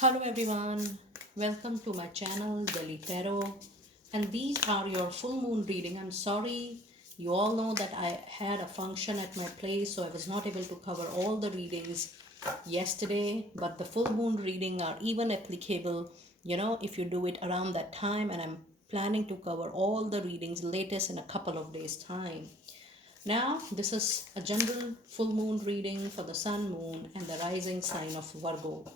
Hello everyone, welcome to my channel Delhi Tarot, and these are your full moon reading. I'm sorry, you all know that I had a function at my place, so I was not able to cover all the readings yesterday, but the full moon reading are even applicable, if you do it around that time, and I'm planning to cover all the readings latest in a couple of days time. Now, this is a general full moon reading for the sun, moon, and the rising sign of Virgo.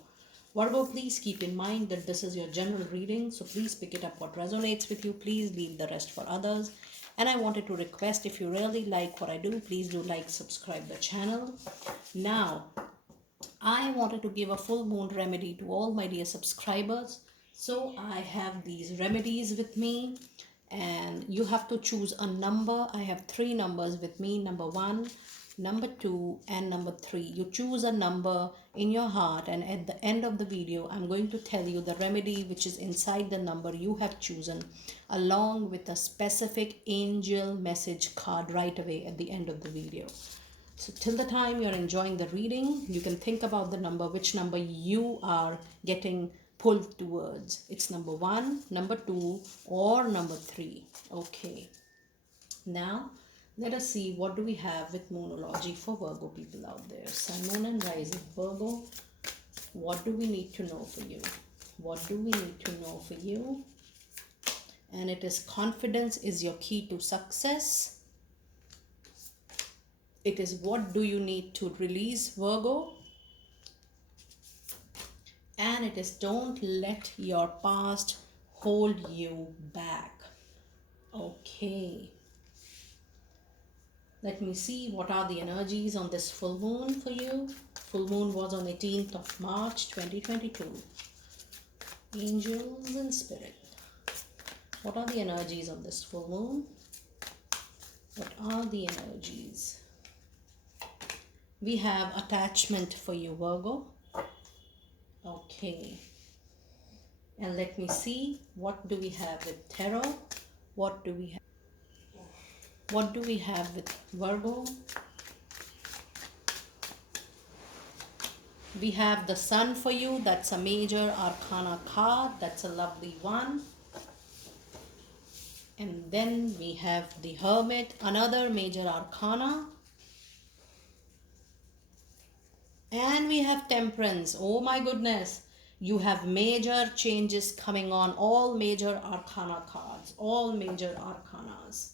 Virgo, please keep in mind that this is your general reading, so please pick it up what resonates with you. Please leave the rest for others. And I wanted to request, if you really like what I do, please do like, subscribe the channel. Now, I wanted to give a full moon remedy to all my dear subscribers. So I have these remedies with me, and you have to choose a number. I have three numbers with me: number 1, number 2, and number 3. You choose a number in your heart, and at the end of the video I'm going to tell you the remedy which is inside the number you have chosen, along with a specific angel message card right away at the end of the video. So till the time you're enjoying the reading, you can think about the number, which number you are getting pulled towards. It's number 1, number 2, or number 3. Okay. Now, let us see what do we have with Moonology for Virgo people out there. Sun, Moon, and Rising Virgo. What do we need to know for you? What do we need to know for you? And it is confidence is your key to success. It is what do you need to release, Virgo? And it is don't let your past hold you back. Okay. Let me see what are the energies on this full moon for you. Full moon was on 18th of March 2022. Angels and Spirit. What are the energies on this full moon? What are the energies? We have attachment for you, Virgo. Okay. And let me see, what do we have with tarot? What do we have? What do we have with Virgo? We have the Sun for you. That's a major arcana card. That's a lovely one. And then we have the Hermit, another major arcana. And we have Temperance. Oh my goodness. You have major changes coming on. All major arcana cards. All major arcanas.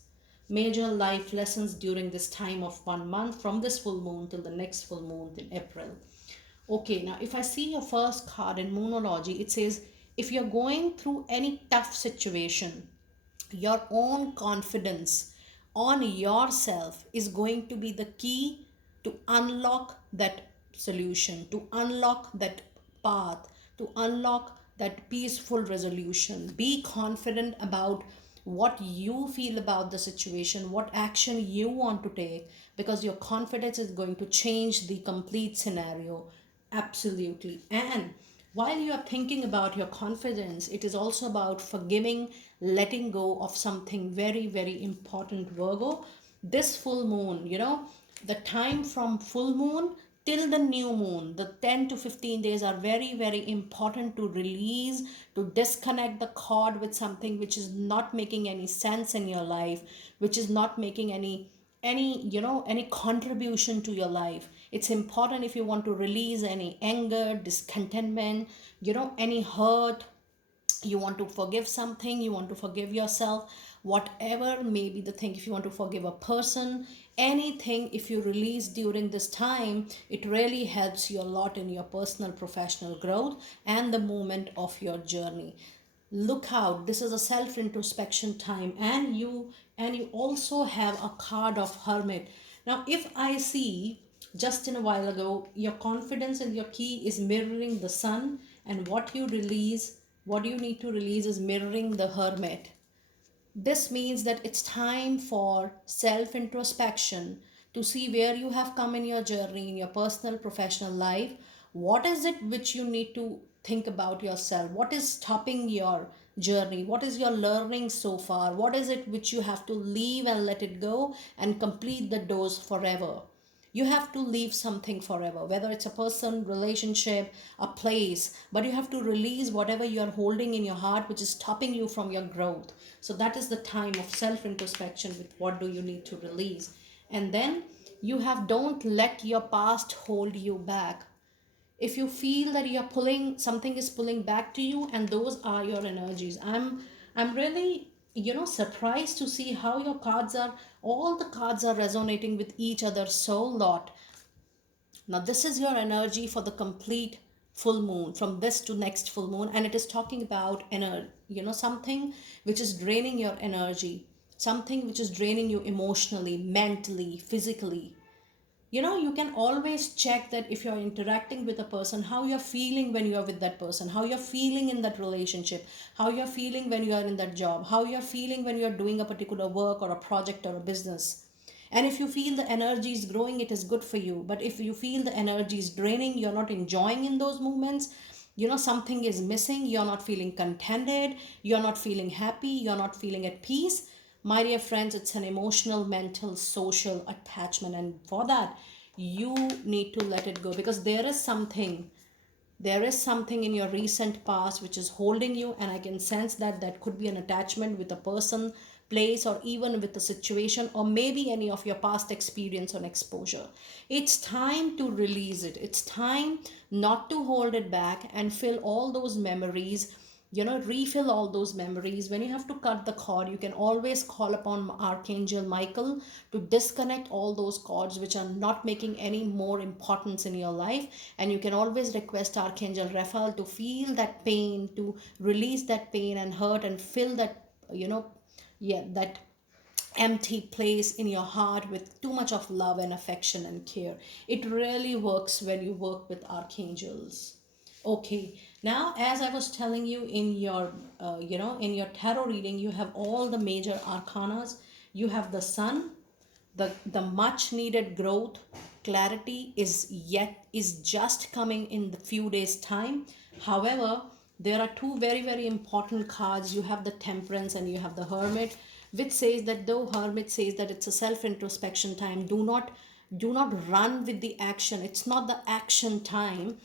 Major life lessons during this time of 1 month, from this full moon till the next full moon in April. Okay, now if I see your first card in Moonology, it says if you're going through any tough situation, your own confidence on yourself is going to be the key to unlock that solution, to unlock that path, to unlock that peaceful resolution. Be confident about what you feel about the situation, what action you want to take, because your confidence is going to change the complete scenario. Absolutely. And while you are thinking about your confidence, it is also about forgiving, letting go of something very, very important, Virgo. This full moon, the time from full moon till the new moon, the 10 to 15 days are very, very important to release, to disconnect the cord with something which is not making any sense in your life, which is not making any contribution to your life. It's important, if you want to release any anger, discontentment, any hurt, you want to forgive something, you want to forgive yourself, whatever may be the thing. If you want to forgive a person, anything, if you release during this time, it really helps you a lot in your personal professional growth and the moment of your journey. Look out, this is a self introspection time, and you also have a card of Hermit. Now if I see, just in a while ago, your confidence and your key is mirroring the Sun, and what you release, what you need to release, is mirroring the Hermit. This means that it's time for self introspection, to see where you have come in your journey, in your personal professional life. What is it which you need to think about yourself? What is stopping your journey? What is your learning so far? What is it which you have to leave and let it go and complete the dose forever? You have to leave something forever, whether it's a person, relationship, a place, but you have to release whatever you are holding in your heart, which is stopping you from your growth. So that is the time of self introspection with what do you need to release. And then you have, don't let your past hold you back. If you feel that you're pulling, something is pulling back to you, and those are your energies. I'm really, surprised to see how your cards are, all the cards are resonating with each other so lot. Now this is your energy for the complete full moon, from this to next full moon, and it is talking about energy, something which is draining your energy, something which is draining you emotionally, mentally, physically. You can always check that if you're interacting with a person, how you're feeling when you're with that person, how you're feeling in that relationship, how you're feeling when you are in that job, how you're feeling when you're doing a particular work or a project or a business. And if you feel the energy is growing, it is good for you. But if you feel the energy is draining, you're not enjoying in those moments, something is missing, you're not feeling contented, you're not feeling happy, you're not feeling at peace. My dear friends, it's an emotional, mental, social attachment. And for that, you need to let it go, because there is something in your recent past which is holding you, and I can sense that that could be an attachment with a person, place, or even with a situation, or maybe any of your past experience or exposure. It's time to release it. It's time not to hold it back and fill all those memories, refill all those memories. When you have to cut the cord, you can always call upon Archangel Michael to disconnect all those cords which are not making any more importance in your life. And you can always request Archangel Raphael to feel that pain, to release that pain and hurt, and fill that, that empty place in your heart with too much of love and affection and care. It really works when you work with archangels. Okay, now as I was telling you, in your in your tarot reading, you have all the major arcanas. You have the sun, the much needed growth, clarity is just coming in the few days time. However, there are two very very important cards. You have the temperance and you have the hermit, which says that, though hermit says that it's a self introspection time, do not run with the action. It's not the action time.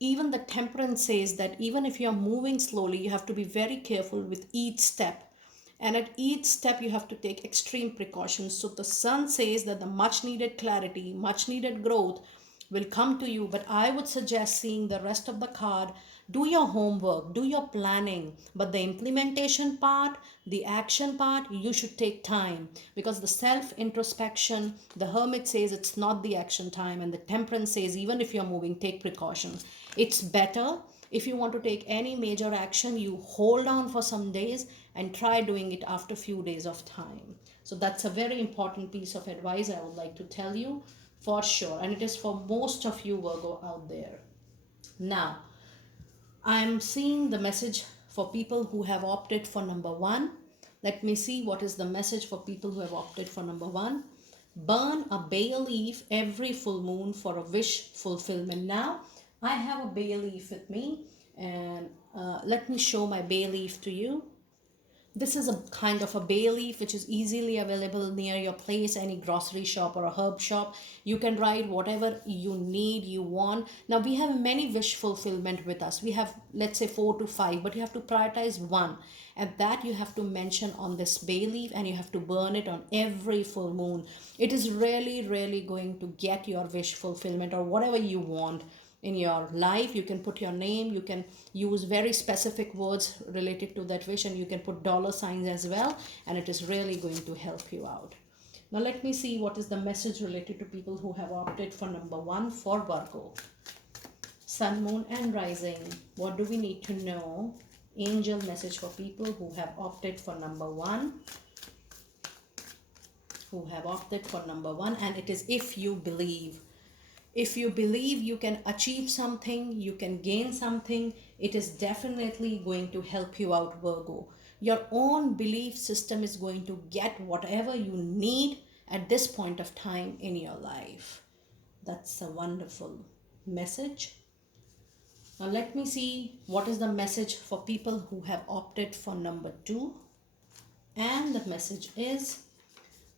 Even the temperance says that even if you're moving slowly, you have to be very careful with each step, and at each step you have to take extreme precautions. So the sun says that the much needed clarity, much needed growth will come to you, but I would suggest seeing the rest of the card. Do your homework, do your planning, but the implementation part, the action part, you should take time, because the self introspection, the hermit says it's not the action time, and the temperance says even if you're moving, take precaution. It's better, if you want to take any major action, you hold on for some days and try doing it after few days of time. So that's a very important piece of advice I would like to tell you for sure, and it is for most of you Virgo out there. Now I'm seeing the message for people who have opted for number one. Let me see what is the message for people who have opted for number one. Burn a bay leaf every full moon for a wish fulfillment. Now, I have a bay leaf with me, and let me show my bay leaf to you. This is a kind of a bay leaf which is easily available near your place, any grocery shop or a herb shop. You can write whatever you need, you want. Now we have many wish fulfillment with us. We have, let's say, 4 to 5, but you have to prioritize one. And that you have to mention on this bay leaf, and you have to burn it on every full moon. It is really, really going to get your wish fulfillment or whatever you want in your life. You can put your name, you can use very specific words related to that wish, and you can put dollar signs as well, and it is really going to help you out. Now let me see what is the message related to people who have opted for number one for Virgo. Sun, moon and rising, what do we need to know? Angel message for people who have opted for number one, and it is, if you believe. If you believe you can achieve something, you can gain something, it is definitely going to help you out, Virgo. Your own belief system is going to get whatever you need at this point of time in your life. That's a wonderful message. Now let me see what is the message for people who have opted for number two. And the message is,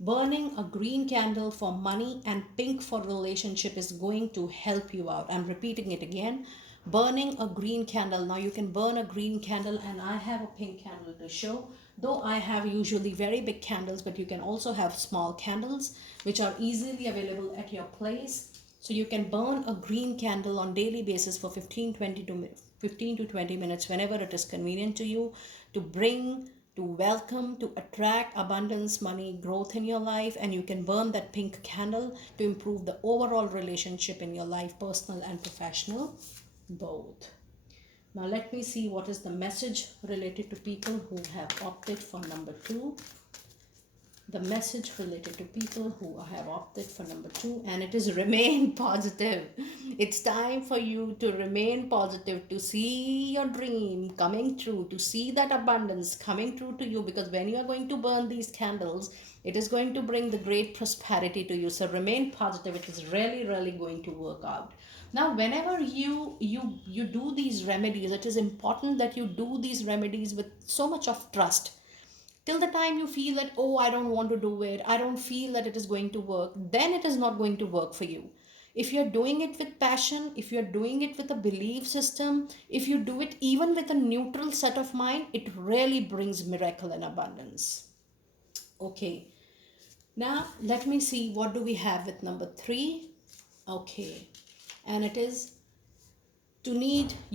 Burning a green candle for money and pink for relationship is going to help you out. I'm repeating it again. Burning a green candle. Now you can burn a green candle, and I have a pink candle to show. Though I have usually very big candles, but you can also have small candles which are easily available at your place. So you can burn a green candle on daily basis for 15 to 20 minutes whenever it is convenient to you, to bring, to welcome, to attract abundance, money, growth in your life. And you can burn that pink candle to improve the overall relationship in your life, personal and professional, both. Now let me see what is the message related to people who have opted for number 2. The message related to people who have opted for number 2, and it is remain positive. It's time for you to remain positive, to see your dream coming true, to see that abundance coming true to you, because when you are going to burn these candles, it is going to bring the great prosperity to you. So remain positive. It is really going to work out. Now whenever you do these remedies, it is important that you do these remedies with so much of trust. Till the time you feel that, oh, I don't want to do it, I don't feel that it is going to work, then it is not going to work for you. If you're doing it with passion, if you're doing it with a belief system, if you do it even with a neutral set of mind, it really brings miracle and abundance. Okay, now let me see what do we have with number 3. Okay, and it is you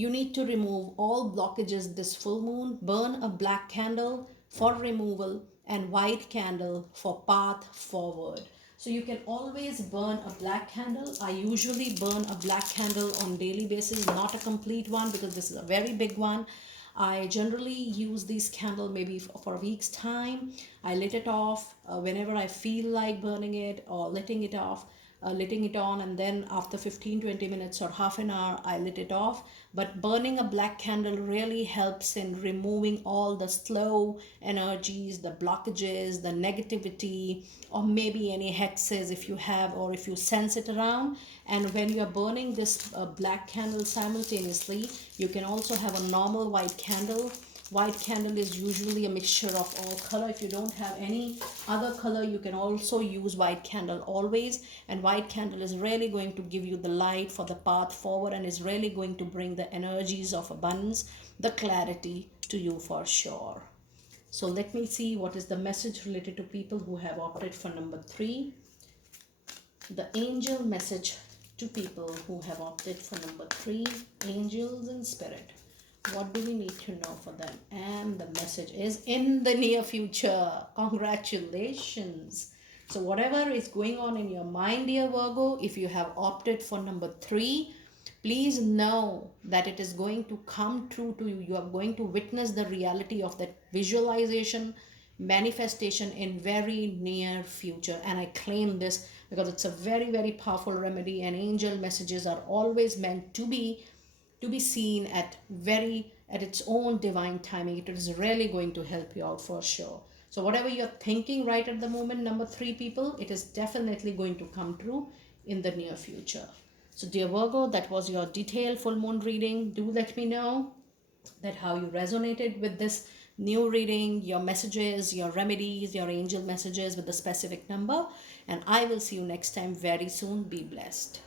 need to remove all blockages this full moon. Burn a black candle for removal and white candle for path forward. So you can always burn a black candle. I usually burn a black candle on daily basis, not a complete one because this is a very big one. I generally use this candle maybe for a week's time. I lit it off whenever I feel like burning it or letting it off. Letting it on, and then after 15-20 minutes or half an hour I lit it off. But burning a black candle really helps in removing all the slow energies, the blockages, the negativity, or maybe any hexes if you have, or if you sense it around. And when you are burning this black candle simultaneously, you can also have a normal white candle. White candle is usually a mixture of all color. If you don't have any other color, you can also use white candle always. And white candle is really going to give you the light for the path forward, and is really going to bring the energies of abundance, the clarity to you for sure. So let me see what is the message related to people who have opted for number 3. The angel message to people who have opted for number 3. Angels and spirit, what do we need to know for them? And the message is in the near future. Congratulations. So whatever is going on in your mind, dear Virgo, if you have opted for number 3, please know that it is going to come true to you. You are going to witness the reality of that visualization, manifestation in very near future. And I claim this because it's a very powerful remedy, and angel messages are always meant to be seen at its own divine timing. It is really going to help you out for sure. So whatever you're thinking right at the moment, number 3 people, it is definitely going to come true in the near future. So dear Virgo, that was your detailed full moon reading. Do let me know that how you resonated with this new reading, your messages, your remedies, your angel messages with the specific number. And I will see you next time very soon. Be blessed.